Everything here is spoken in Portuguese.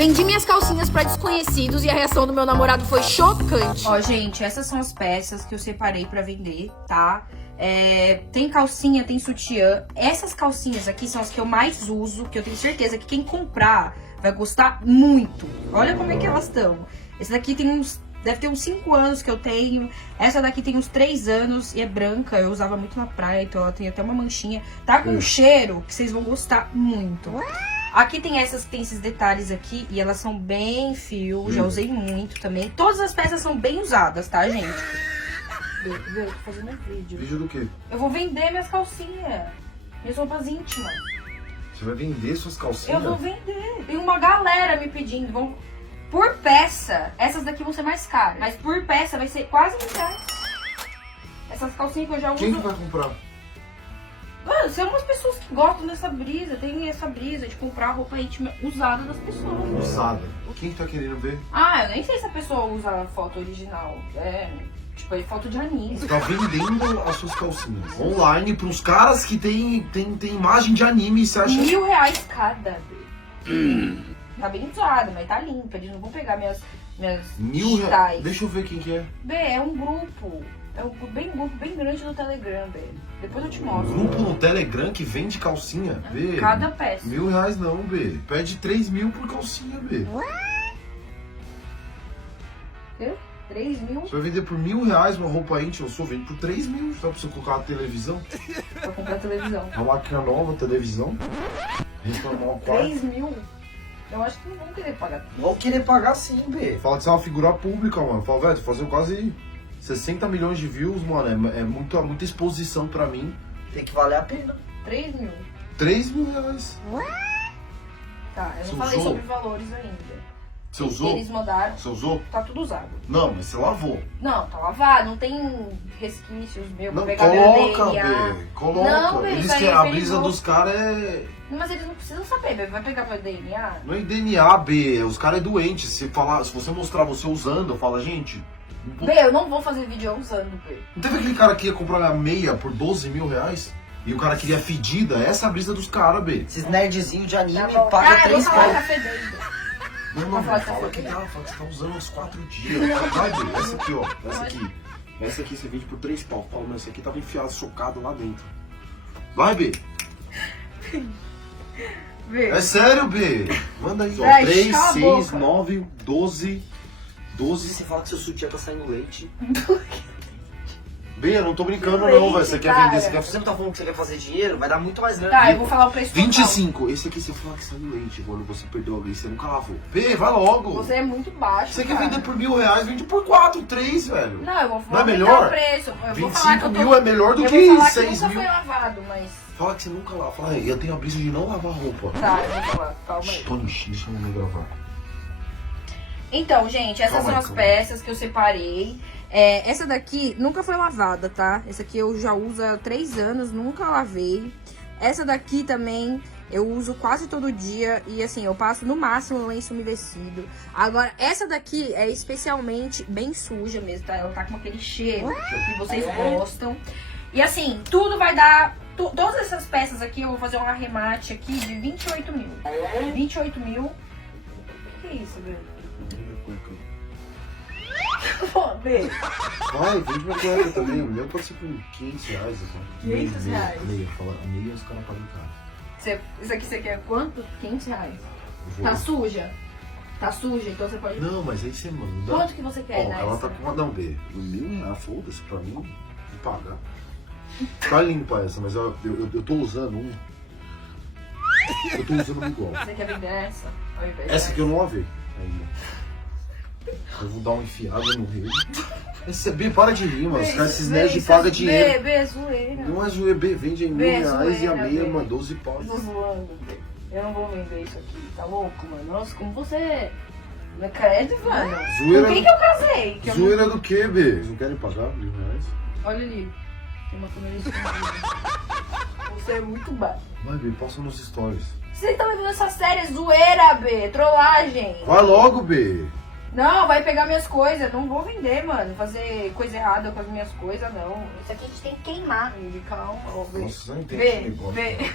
Vendi minhas calcinhas pra desconhecidos e a reação do meu namorado foi chocante. Ó, gente, essas são as peças que eu separei pra vender, tá? Tem calcinha, tem sutiã. Essas calcinhas aqui são as que eu mais uso, que eu tenho certeza que quem comprar vai gostar muito. Olha como é que elas estão. Esse daqui deve ter uns 5 anos que eu tenho. Essa daqui tem uns 3 anos e é branca. Eu usava muito na praia, então ela tem até uma manchinha. Tá com um cheiro que vocês vão gostar muito. Aqui tem essas que tem esses detalhes aqui e elas são bem fio. Já usei muito também. Todas as peças são bem usadas, tá, gente? Eu tô fazendo um vídeo. Vídeo do quê? Eu vou vender minhas calcinhas. Minhas roupas íntimas. Você vai vender suas calcinhas? Eu vou vender. Tem uma galera me pedindo. Por peça, essas daqui vão ser mais caras. Mas por peça vai ser quase R$1.000. Essas calcinhas que eu já uso. Quem que vai comprar? Mano, são umas pessoas que gostam dessa brisa. Tem essa brisa de comprar roupa íntima usada das pessoas. Usada. Quem que tá querendo ver? Ah, eu nem sei se a pessoa usa foto original. Tipo, é foto de anime. Você tá vendendo as suas calcinhas online pros caras que tem imagem de anime, você acha? R$1.000 cada. Tá bem usada, mas tá limpa. Eles não vão pegar minhas R$1.000? Deixa eu ver quem que é. B, é um grupo. É um grupo bem grande no Telegram, B. Depois eu te mostro. Grupo no Telegram que vende calcinha, B. Cada peça. R$1.000 não, B. Pede 3.000 por calcinha, B. Quê? 3.000? Você vai vender por R$1.000 uma roupa íntima, eu só vendo por 3.000. Só pra você colocar uma televisão. Pra comprar televisão. Uma máquina nova, televisão. Reformar o quarto. 3.000? Eu acho que não vão querer pagar. Vão querer pagar sim, B. Fala de ser uma figura pública, mano. Fala, velho, tô fazendo quase 60 milhões de views, mano. É muita exposição pra mim. Tem que valer a pena. 3.000? R$3.000. Tá, eu Você não falei usou? sobre valores ainda. Você usou? Eles mudaram. Você usou? Tá tudo usado. Não, mas você lavou. Não, tá lavado. Não tem resquícios meus pra Não, pegar meu coloca, DNA. B. Coloca. Não, B, Eles isso aí querem, é a brisa perigoso. dos caras é... Mas eles não precisam saber, B. Vai pegar meu DNA? Não é DNA, B. Os caras é doente. Se você mostrar você usando, eu falo, gente... B, eu não vou fazer vídeo usando, B. Não teve aquele cara que ia comprar a meia por R$12.000? E o cara queria fedida? Essa é a brisa dos caras, B. Esses nerdzinhos de anime Tá bom. pagam Eu vou 3 falar pau. café dele. Não, falar que fala tá que fedendo. dá, fala que você tá usando uns 4 dias. Vai, B. Essa aqui, ó. Essa aqui. Essa aqui você vende por 3 pau. Fala, mas essa aqui tava enfiado, socado lá dentro. Vai, B. B. É sério, B. Manda aí, ó. Vai, 3, cala a 6, boca. 9, 12. Se você fala que seu sutiã tá saindo leite. B, eu não tô brincando Que não, velho. leite, Você quer cara. vender, você quer Você não tá falando que você quer fazer dinheiro? Vai dar muito mais grana. Tá, eu vou falar o preço total. 25. Esse aqui você fala que saiu leite. Quando você perdeu a vez, você nunca lavou. B, vai logo. Você é muito baixo, Você quer cara. vender por R$1.000, vende por 4, 3, velho. Não, eu vou Não é aumentar melhor? o preço. Eu vou falar que 25 eu tô... mil é melhor do eu que vou falar 6 que nunca mil. foi lavado, mas... Fala que você nunca lava. Fala aí, eu tenho a brisa de não lavar roupa. Tá, eu vou falar. Calma aí. Tony, deixa eu me gravar. Então, gente, essas Calma são aí, as calma aí. peças que eu separei. Essa daqui nunca foi lavada, tá? Essa aqui eu já uso há 3 anos, nunca lavei. Essa daqui também eu uso quase todo dia e assim, eu passo no máximo lenço umedecido. Agora, essa daqui é especialmente bem suja mesmo, tá? Ela tá com aquele cheiro que vocês gostam. E assim, tudo vai dar... Todas essas peças aqui, eu vou fazer um arremate aqui de 28 mil. 28 mil. Que isso, velho? Pô, B. Vai, vende minha cueca também. O meu pode ser por R$500. Assim. R$500? A meia, fala, a meia os caras pagam caro. Isso aqui você quer quanto? R$500. Eu vou- Tá suja? Tá suja, então você pode... Não, mas aí você manda. Quanto que você quer, Ó, né? ela tá com uma não, B. R$1.000, foda-se, pra mim, vou pagar. Tá limpa essa, mas eu tô usando um. Eu tô usando um igual. Você quer vender essa? Ao invés Essa dessa? aqui eu não lavei ainda. Eu vou dar uma enfiada no rei. Esse B, para de rir, mano. Os caras, esses nerds pagam dinheiro. B, zoeira. Não é zoeira, B, vende em B, R$1.000 e a zoeira, meia, B. mano, 12 pau. Tô zoando, B. Eu não vou vender isso aqui, tá louco, mano? Nossa, como você... Não é credo, mano. Zoeira Com quem do- que eu casei? Que eu não- Zoeira do que, B? Vocês não querem pagar R$1.000? Olha ali. Tem uma câmera escondida. Você é muito baixo. Vai, B, passa nos stories. Você tá levando essa série zoeira, B. Trollagem. Vai logo, B. Não, vai pegar minhas coisas. Não vou vender, mano. Fazer coisa errada com as minhas coisas, não. Isso aqui a gente tem que queimar. Calma, ó, B. Nossa, você não entende B, esse negócio. B.